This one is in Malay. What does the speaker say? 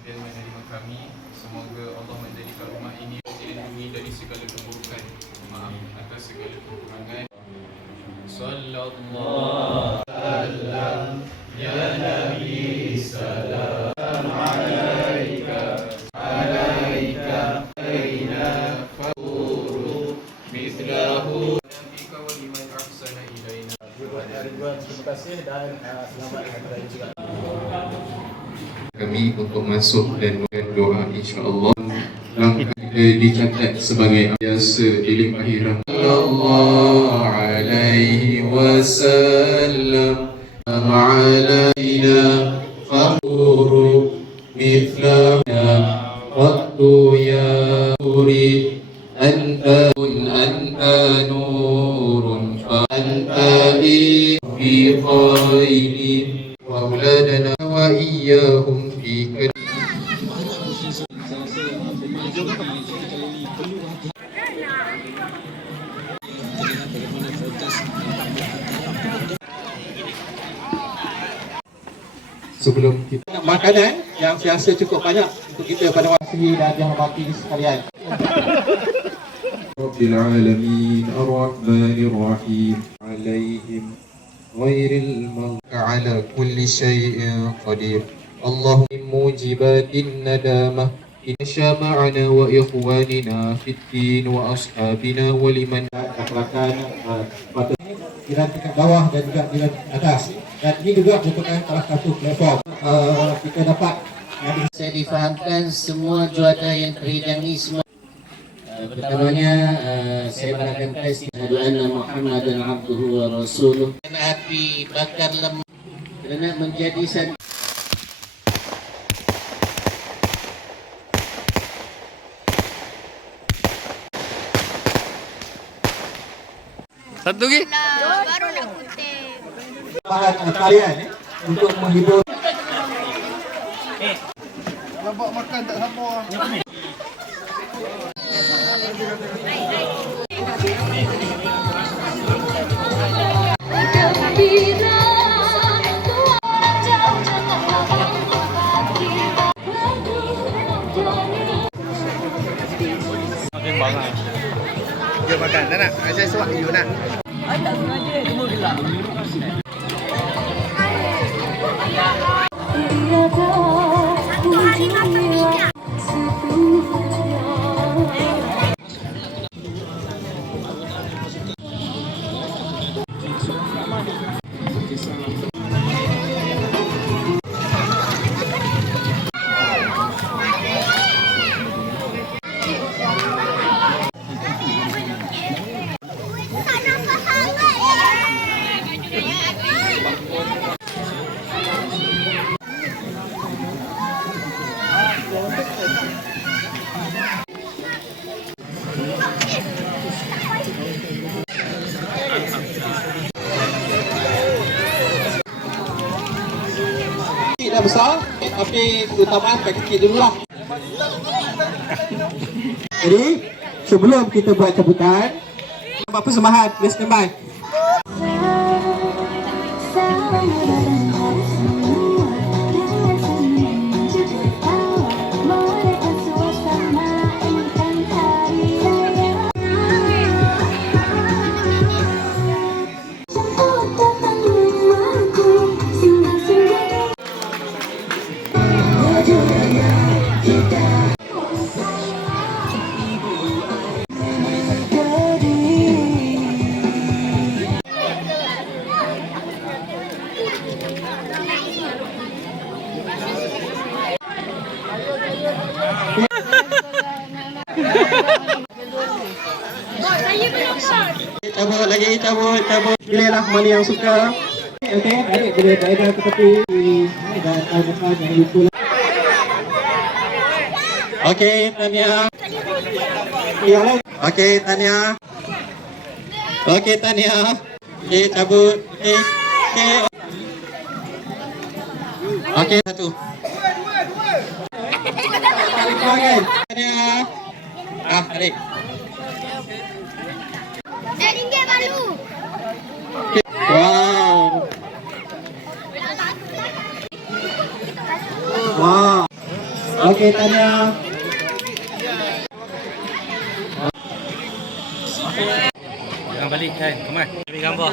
Dan menerima kami, semoga Allah menjadikan rumah ini dilindungi dari segala keburukan. Maaf atas segala kekurangan. Sallallahu alaihi ya Nabi salam alaika aina furu mithlahu nabika wa liman ahsana ilaina. Terima kasih dan selamat hari raya juga. Kami untuk masuk dan berdoa insya-Allah langkah dicatat sebagai biasa di lima akhirat. Sallallahu alaihi wasallam alaina fahuru mithlana waktu ya uri anta nurun fa anta fi khairin wa auladana wa iyyahum fi sebelum kita Makanan yang saya rasa cukup banyak untuk kita pada waktu dan dihormati sekalian. Rabbil alamin ar-rahmanir rahim alaihim ghairil maghdubi ala kulli syai'in qadir Allahumma mujibatin nadamah insya ma'ana wa ikhwanina fid din wa ashabina wa liman Rakan jiran tingkat bawah dan juga jiran atas. Dan ini juga merupakan salah satu platform kita dapat. Saya difahamkan semua juara yang terhidang ini semua. Pertamanya saya berikan tes anna Muhammadan abduhu wa rasuluh. Api bakar lemah kerana menjadi satu lagi. Baru nak kutip. Bahan kalian untuk menghibur. Nampak makan tak sabar. Makin banyak. Dia makan, tak nak? Saya suap you nak. I tak sengaja cuma gelap. Dah besar, tapi keutamaan kecil dulu lah. Jadi sebelum kita buat cabutan, buat persembahan, please stand by. Cabut lagi, cabut. Pilihlah mana yang suka. Okey, adik boleh berada ke tepi dan bukan yang lupa. Okey, Tania. Yang lain. Okey, Tania. Okey, Tania. Okey, cabut. Okey. Okey, satu. Okey, Tania. Adik. RM1 malu. Wow. Wow. Okey, Tania. Jangan balik kan. Come on. Ambil gambar.